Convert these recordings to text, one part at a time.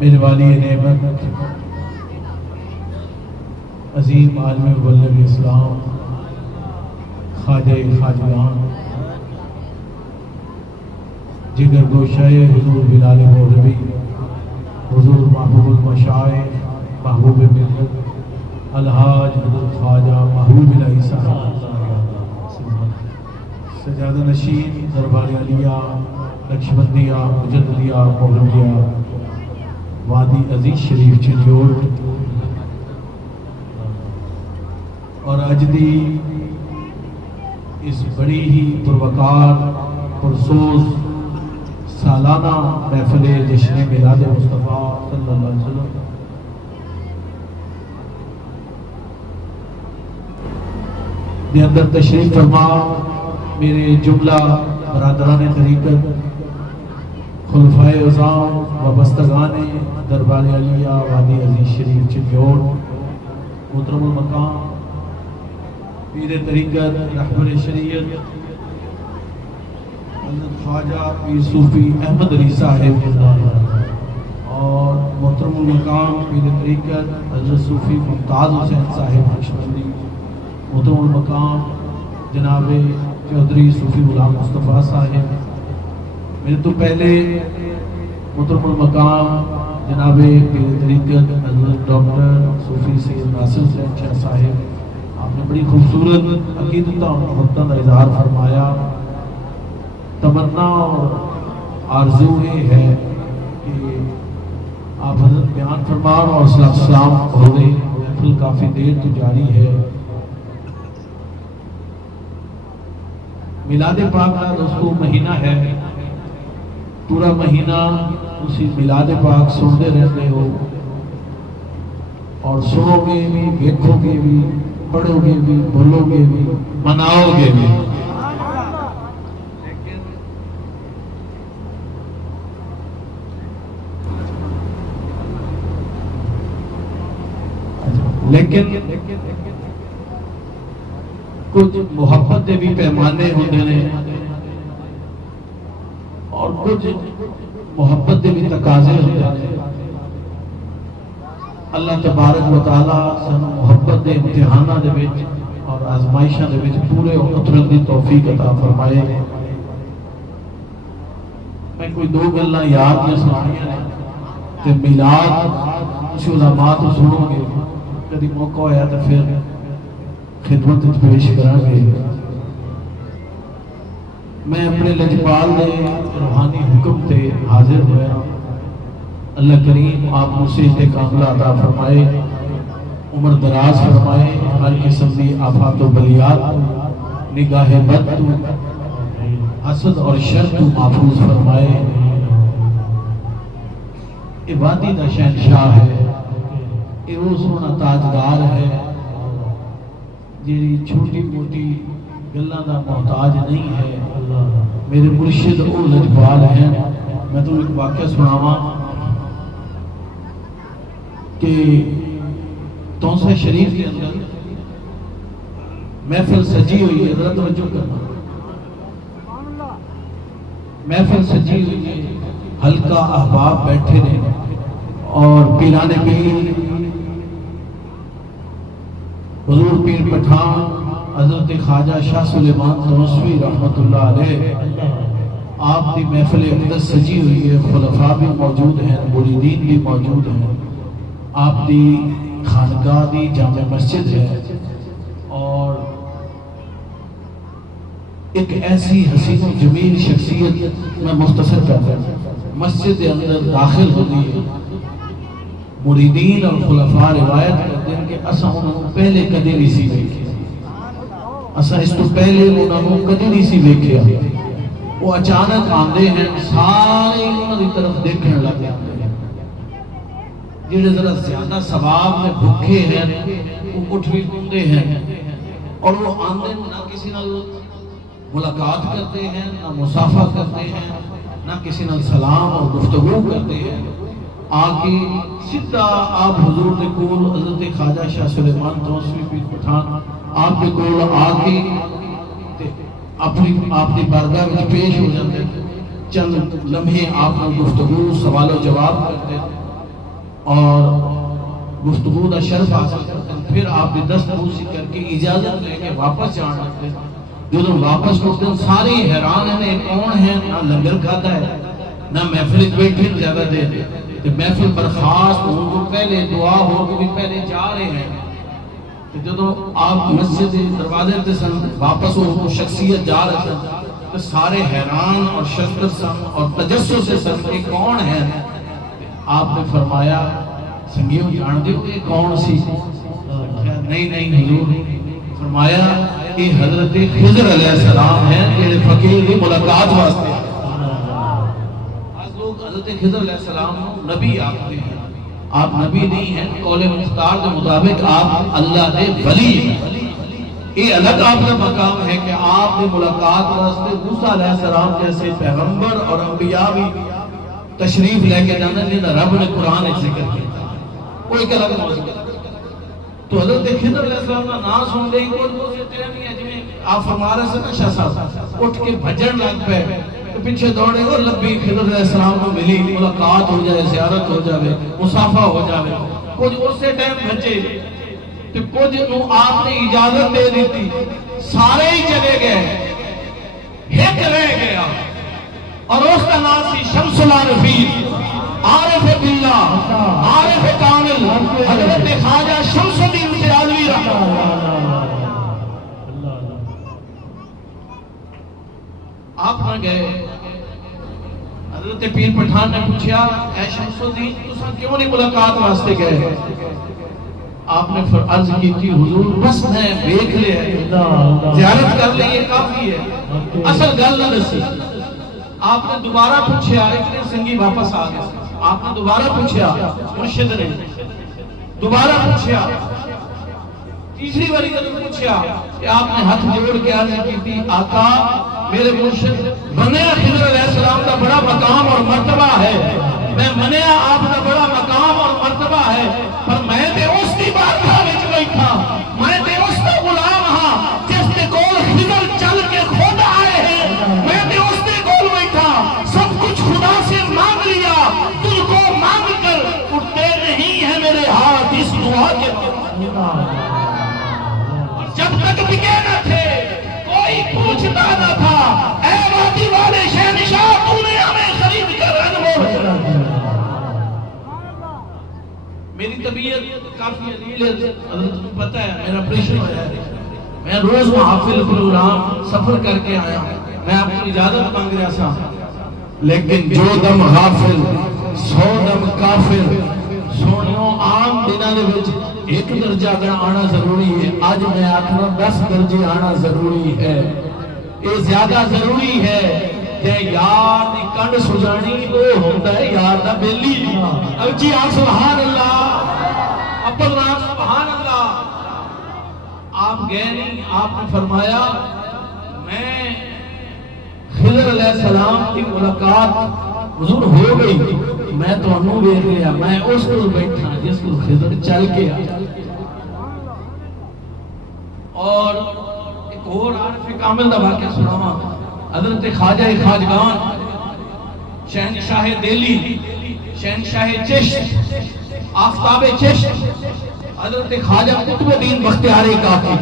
میرے والی نعمت عظیم عالم مبلغ اسلام خواجہ خواجگان جگر گوشہ حضور بلال مولوی حضور محبوب المشائخ محبوب ملت الحاج حضرت خواجہ محبوب الہی صاحب سجادہ نشین دربار علیہ نقشبندیہ مجددیہ مولویہ وادی عزیز شریف چنیوٹ اور اج دی اس بڑی ہی پروکار پرسوز سالانہ محفل جشن میلاد مصطفیٰ صلی اللہ علیہ وسلم دے اندر تشریف فرما میرے جملہ برادران طریقت خلفائے اعظام وابستگان دربار علیہ وادی عزیز شریف چنیوٹ محترم المقام پیر طریقت رہبر شریعت حضرت خواجہ پیر صوفی احمد علی صاحب اور محترم المقام پیر طریقت حضرت صوفی ممتاز حسین صاحب نقشبندی محترم المقام جناب چودھری صوفی غلام مصطفیٰ صاحب میرے تو پہلے محترم المقام جناب پیر طریقت حضرت ڈاکٹر صوفی سید ناصر حسین شاہ صاحب آپ نے بڑی خوبصورت عقیدت اور محبت کا اظہار فرمایا. تمنا اور آرزو یہ ہے کہ آپ حضرت بیان فرمان اور سلام ہو گئے. محفل کافی دیر تو جاری ہے. میلاد پاک کا دوستو مہینہ ہے. پورا مہینہ اسی میلاد پاک سنتے رہتے ہو اور سنو گے بھی, دیکھو گے بھی, پڑھو گے بھی, بولو گے بھی, مناؤ گے بھی. لیکن کچھ محبت دے بھی پیمانے ہوتے ہیں اور کچھ محبت دے بھی تقاضے ہوتے ہیں. اللہ تبارک و تعالی سن محبت دے امتحانہ دے وچ اور آزمائشاں دے وچ پورے اترن دی توفیق عطا فرمائے. میں کوئی دو گلاں یاد نے سنائیاں نے تے میلاد کچھ علماء تو سنو گے, کدی موقع ہویا تو پھر خدمت پیش کریں گے. میں اپنے لجپال دے روحانی حکم تے حاضر ہوا. اللہ کریم آپ مجھ کاملہ عطا فرمائے, عمر دراز فرمائے, ہر قسم دی آفات و بلیات, نگاہ بد تو, حسد اور شر تو محفوظ فرمائے. عبادی دا شہنشاہ ہے, یہ وہ سونا تاجدار ہے جیڑی چھوٹی موٹی گلاں دا محتاج نہیں ہے. میرے مرشد او لجپال ہیں. میں تو ایک واقعہ سناواں کہ تونسہ شریف کے اندر محفل سجی ہوئی ہے. ذرا توجہ کرنا, محفل سجی ہوئی ہے, حلقہ احباب بیٹھے ہیں اور پیران پیر حضور پیر پٹھان حضرت خواجہ شاہ سلیمان توسوی رحمت اللہ علیہ آپ کی محفل اقدس سجی ہوئی ہے. خلفاء بھی موجود ہیں, مریدین بھی موجود ہیں. آپ کی خانقاہ دی جامع مسجد ہے اور ایک ایسی حسین و جمیل شخصیت میں مختصر کرتا ہوں مسجد کے اندر داخل ہوتی ہے. مریدین اور خلفاء روایت کرتے ہیں کہ اسا انہوں پہلے کدے نہیں سی دیکھے, اسا اس تو پہلے انہوں کدے نہیں سی دیکھے. وہ اچانک آندے ہیں, سارے انہوں کی طرف دیکھنے لگے ہیں. جنہیں ذرا زیادہ ثواب میں بھکھے ہیں وہ اٹھ بھی کندے ہیں اور وہ آندے نہ کسی نال ملاقات کرتے ہیں, نہ مصافحہ کرتے ہیں, نہ کسی نال سلام اور گفتگو کرتے ہیں. آگے سدھا آپ حضور دے کول حضرت خواجہ شاہ سلیمان توسوی پیر پٹھان آپ دے کول آگے اپنی بارگاہ میں پیش ہو جاتے, چند لمحے آپ نے گفتگو سوال و جواب کرتے اور گفتگو کا شرف حاصل کرتے ہیں، پھر آپ نے دست بوسی کر کے اجازت لے کے واپس جان لگتے ہیں۔ جو واپس ہوتے ہیں سارے حیران ہیں کون ہے، نہ لنگر کھاتا ہے نہ محفل بیٹھے زیادہ دیر، کہ محفل برخاست ہو تو پہلے دعا ہو کہ بھی پہلے جا رہے ہیں۔ کہ جدو آپ مسجد دروازے تے سن واپس وہ شخصیت جا رہے سن تو سارے حیران اور شرکت سن اور تجسس سے سن کہ کون ہے۔ آپ نے فرمایا سنگیوں جان دے یہ کون سی؟ نہیں حضور، فرمایا کہ حضرت خضر علیہ السلام ہیں جنہیں فقیر کی ملاقات واسطے آج لوگ حضرت خضر علیہ السلام نبی آتے ہیں، آپ نبی نہیں ہیں، قول مختار کے مطابق آپ اللہ دے ولی ہیں۔ یہ الگ آپ کا مقام ہے کہ آپ نے ملاقات واسطے موسیٰ علیہ السلام جیسے پیغمبر اور انبیاء بھی تشریف لے کے جانا جنہیں رب نے قرآن ذکر کیا، وہ ایک الگ موضوع ہے۔ تو حضرت خضر علیہ السلام کا نام سن لیں گے وہ تیرے نہیں ہے جنہیں آپ فرما رہے سے نا شاہ صاحب اٹھ کے بھجن لگ پہ تو پیچھے دوڑے گا لبی خضر علیہ السلام کو ملی ملاقات ہو جائے، زیارت ہو جائے، مصافہ ہو جائے، کچھ اس سے ٹائم بھجے تو کچھ آپ نے اجازت دے دیتی، سارے ہی چلے گئے، ایک رہ گیا اور اس کا نام سی شمس العارفین عارف باللہ عارف کامل حضرت خواجہ شمس الدین سیالوی رحمہ آپ نہ گئے۔ حضرت پیر پٹھان نے پوچھا اے شمس الدین تساں کیوں نہیں ملاقات واسطے گئے؟ آپ نے عرض کی تھی حضور بس میں دیکھ لیا زیارت کر لی یہ کافی ہے، اصل گل نہ دسی۔ آپ نے دوبارہ پوچھا، اتنے سنگی واپس آ گئے، آپ نے دوبارہ پوچھا، مرشد نے دوبارہ پوچھا، تیسری باری جب پوچھا کہ آپ نے ہاتھ جوڑ کے عرض کی تھی آقا میرے مرشد منیا خضر علیہ السلام کا بڑا مقام اور مرتبہ ہے، میں منیا آپ کا بڑا مقام اور مرتبہ ہے، پر میں تے اس کی بارگاہ وچ بیٹھا، میں تے اس کا غلام ہاں جس کے کول خضر چل کے خود آئے ہیں، میں تے اس کے کول بیٹھا، سب کچھ خدا سے مانگ لیا، تجھ کو مانگ کر اٹھتے نہیں ہیں میرے ہاتھ اس دعا کے جب تک بکے نہ تھے کوئی پوچھتا نہ تھا، اے وادی والے شہنشاہ تو نے ہمیں خرید کر انمول میری طبیعت کافی علیل ہے، حضرت کو پتہ ہے میرا پریشن ہو جائے، میں روز محافل پروگرام سفر کر کے آیا، میں آپ کو اجازت مانگ رہا تھا لیکن جو دم غافل سو دم کافر سونیوں عام دنوں دے وچ ایک درجہ اگر آنا ضروری ہے، آج میں آخر 10 درجے آنا ضروری ہے، یہ زیادہ ضروری ہے کہ یار دی کنڈ سجانی وہ ہوتا ہے یار دا بیلی۔ اب جی آپ سبحان اللہ، اپل نام سبحان اللہ۔ آپ گئے نہیں، آپ نے فرمایا میں خضر علیہ السلام کی ملاقات حضور ہو گئی، میں تو انہوں دیکھ لیا، میں اس کو بیٹھا جس کو خضر چل کے آیا۔ اور ایک اور عارف کامل دا واقعہ سناواں، حضرت خواجہ خواجگان شہنشاہ دہلی شہنشاہ چشت آفتاب چشت حضرت خواجہ قطب الدین بختیار کاکی،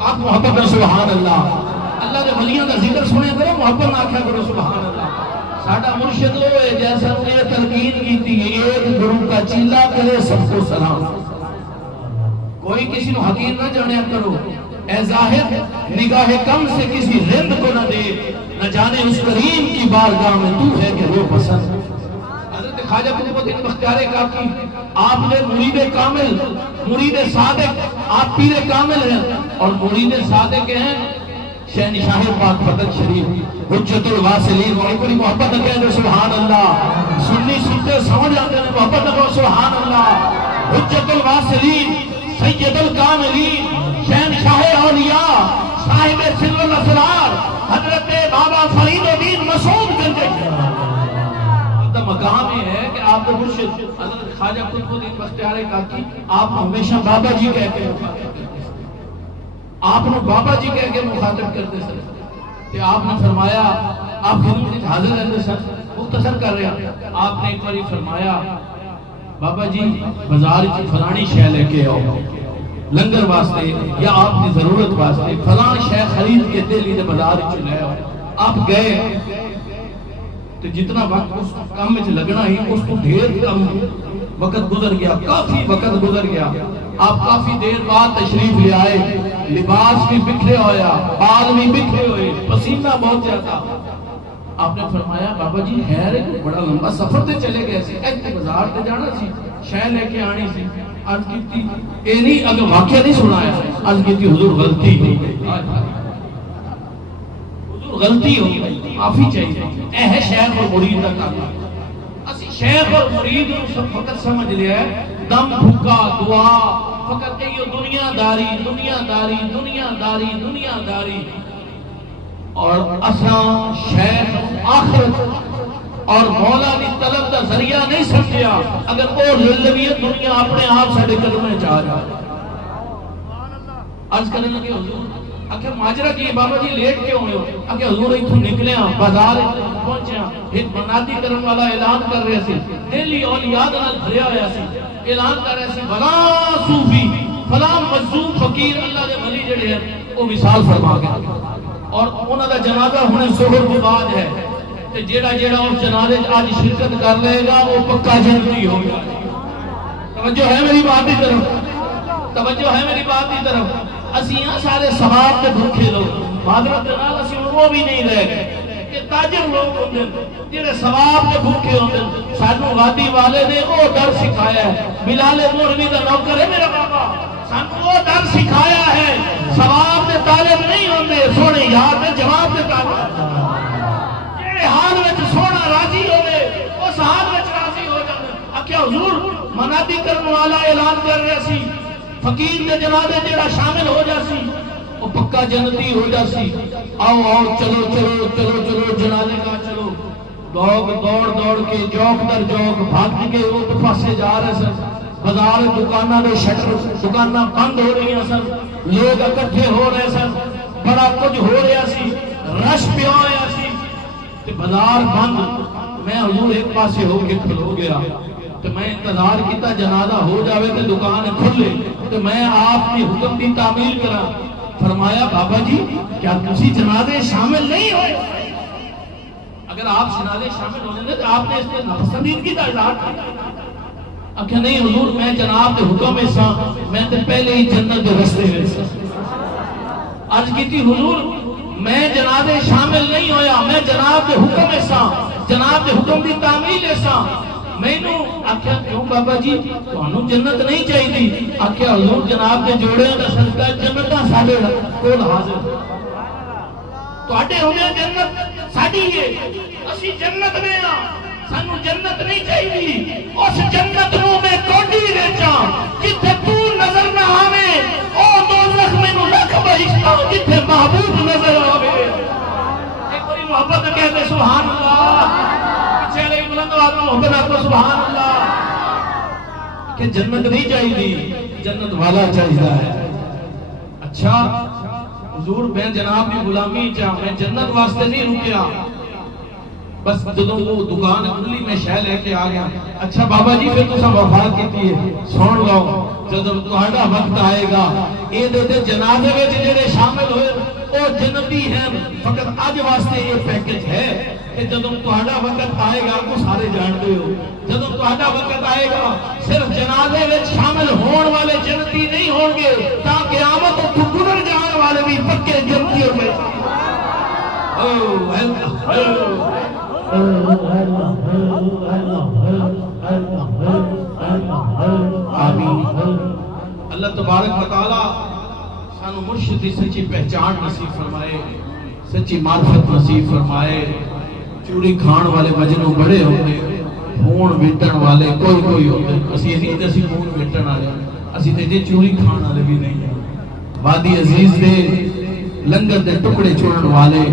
آپ محبت کرو سبحان اللہ، اللہ کے ولیوں کا ذکر سنے کرو محبت نہ آکھا کرو سبحان اللہ۔ ساڈا مرشد وہ ہے جیسا انہیں تلقین کی تھی ایک گروہ کا چیلا کرے سب کو سلام، کوئی کسی نو حقیر نہ جانیا کرو، اے ظاہر نگاہ کم سے کسی رند کو نہ دے، نہ جانے اس کریم کی بارگاہ میں تو ہے کہ وہ پسند۔ حضرت خواجہ قطب الدین بختیار کاکی آپ نے مرید کامل مرید صادق، آپ پیر کامل ہیں اور مرید صادق ہیں شہنشاہ پاک فتح شریف حجت الواصلین، وہی بڑی محبت کہہ دے سبحان اللہ، سنی سنتے سمجھ آتے ہیں محبت کرو سبحان اللہ، حجت الواصلین سید الکاملین شہنشاہ اولیاء صاحب سر الاسرار حضرت بابا فرید الدین مسعود گنجی کا مقام یہ ہے کہ آپ کے مرشد حضرت خواجہ قطب الدین بختیار کاکی آپ ہمیشہ بابا جی کہہ کے آپ نے بابا جی کہہ کے مخاطب کرتے سر، کہ آپ نے فرمایا آپ خدمت حاضر رہتے سر، مختصر کر رہے ہیں، آپ نے ایک باری فرمایا بابا جی بازار فلانی شے لے کے آؤ لنگر واسطے یا آپ کی ضرورت واسطے فلاں شے خرید کے دے لی بازار لے آؤ. آپ گئے تو جتنا وقت اس کام میں لگنا ہی اس کو ڈھیر کم وقت گزر گیا, کافی وقت گزر گیا. آپ کافی دیر بعد تشریف لے آئے, لباس بھی بکھرے ہویا, بال بھی بکھرے ہوئے, پسینہ بہت زیادہ. آپ نے فرمایا بابا جی خیر ہے, بڑا لمبا سفر تے چلے گئے سی, ایک بازار تے جانا سی, شے لے کے آنی سی. عرض کیتی اے نہیں, اگر واقعہ نہیں سنایا, عرض کیتی حضور غلطی ہو گئی, حضور غلطی ہو گئی, معافی چاہیے. اے ہے شیخ اور مرید کا کام. اسی شیخ اور مرید کو فقط سمجھ لیا ہے دم بھوکا دعا, فقط یہ دنیا داری دنیا داری دنیا داری دنیا داری. اور اساں شیخ آخرت اور مولا دی طلب دا ذریعہ نہیں سمجھیا. اگر وہ للویت دنیا اپنے آپ ساڈے قدمیں چاہ جائے. عرض کرنے لگے حضور, آخر ماجرا کی بابا جی لیٹ کیوں ہوئے ہو؟ آخر حضور ایتھوں نکلے ہاں, بازار پہنچے ہاں, ایک منادی کرن والا اعلان کر رہے سی, دلی اولیاء نال بھریا ہویا سی, اعلان کر رہے سی فلاں صوفی فلاں مجذوب فقیر اللہ دے ولی جڑے ہیں وہ وصال فرما گئے اور انہاں دا جنازہ ہونے ظہر کے بعد ہے. تے جیڑا جیڑا اس جنازے آج شرکت کر لے گا وہ پکا جنتی ہوگا. توجہ ہے میری بات کی طرف, توجہ ہے میری بات کی طرف. اسیاں سارے ثواب کے بھوکے لوگ, معذرت نال اسی وہ بھی نہیں رہ گئے کہ تاجر لوگ ہوندے جڑے ثواب کے بھوکے ہوندے. سانو وادی والے نے وہ در سکھایا ہے, بلال مولوی دا نوکر ہے میرا بابا, سانو وہ در سکھایا ہے ثواب دے طالب نہیں ہوندے, سونے یار دے جواب دے طالب. جڑے حال وچ سونا راضی ہوے اس حال وچ راضی ہو جاندے. آکھیا حضور منادی کرن والا اعلان کر رہا سی فقیر دے جنازے جڑا شامل ہو جاسی وہ پکا جنتی ہو جاسی. آؤ آؤ چلو چلو چلو چلو جنازے کا چلو. لوگ دوڑ دوڑ کے جوک در جوک بھاگ کے اس پاسے جا رہے سن. بازار دکاناں دے شٹر دکاناں بند ہو رہی سن, لوگ اکٹھے ہو رہے سن, بڑا کچھ ہو رہا سی, رش پیا ہوا سی تے بازار بند. میں حضور ایک پاسے ہو کے کھلو گیا تو میں انتظار کیتا جنازہ ہو جاوے تے دکان کھلے تو میں آپ کی حکم کی تعمیل کرا. فرمایا بابا جی کیا تسی جنازے شامل نہیں ہوئے؟ اگر آپ جنازے شامل ہونے دے تو آپ نے اس میں ناپسندیدگی کا اظہار کیا. آخیا نہیں حضور میں جناب دے حکم میں سا, میں تے پہلے ہی جنت دے رستے میں سا. عرض کی تھی حضور میں جنازے شامل نہیں ہویا, میں جناب دے حکم میں سا, جناب دے حکم دی تعمیل سا. میں نو آخیا کیوں بابا جی تانوں جنت نہیں چاہیے؟ آخیا حضور جناب دے جوڑے دا صدقہ جنتاں ساڈے کول حاضر, تواڈے ہوندے جنت ساڈی ہے, اسی جنت میں ہاں, سانو جنت نہیں چاہیے. اس جنت نو میں کوڈی ویچاں جتھے تو نظر نہ آوے, او دوزخ مینوں لکھ بہشتاں جتھے محبوب نظر آوے. ایک بڑی محبت کہتے سبحان اللہ, پیچھے لے بلند آواز محبت آپ سبحان اللہ. کہ جنت نہیں چاہیے, جنت والا چاہیے ہے. اچھا حضور میں جناب کی غلامی چاہ, میں جنت واسطے نہیں رکیا, بس جدوں وہ دکان کھلی میں شے لے کے آ گیا. اچھا بابا جی پھر تساں وفات کیتی ہے, سن لو جدوں تہاڈا وقت آئے گا اے دے جنازے وچ جڑے شامل ہوئے او جنتی ہیں, فقط اج واسطے یہ پیکج ہے کہ جدوں تہاڈا وقت آئے گا کو سارے جانتے ہو, جدوں تہاڈا وقت آئے گا صرف جنازے وچ شامل ہون والے جنتی نہیں ہون گے, تا قیامت تو گزر جان والے بھی پکے جنتی ہو گئے. آمین. اللہ تبارک و تعالی سانو مرشد کی سچی پہچان نصیب فرمائے, سچی معرفت نصیب فرمائے. چوری کھان والے مجنوں بڑے ہوتے, خون ویٹن والے کوئی کوئی ہوتے. اسی نہیں اسی خون ویٹن والے, اسی تے چوری کھان والے بھی نہیں ہیں. وادی عزیز دے لنگر دے ٹکڑے چھوڑن والے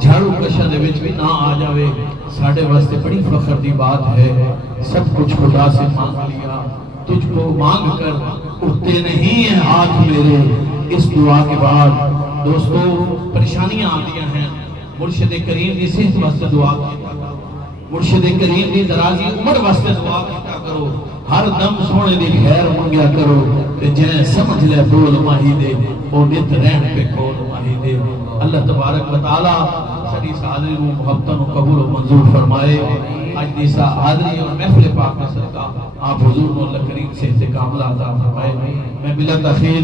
جھاڑو کشا دے وچ بھی نہ آ جاوے ساڈے واسطے بڑی فخر دی بات ہے. سب کچھ خدا سے مانگ لیا, تجھ کو مانگ کر اٹھتے نہیں ہیں ہاتھ میرے. اس دعا کے بعد دوستو پریشانیاں آتی ہیں, مرشد کریم کی صحت واسطے دعا کی, مرشد کریم دی درازی عمر واسطے دعا کیتا کرو، ہر دم سونے دی خیر منگیا کرو، تے جنہیں سمجھ لے بول ماہی دے او نت رہن پہ کھول ماہی دے۔ اللہ تبارک و تعالی ساری حاضری کو محبتوں کو قبول و منظور فرمائے۔ آج دیسا حاضری اور محفل پاک کا صدقہ آپ حضور مولا کریم سے انتقام عطا فرمائے۔ میں بلا تاخیر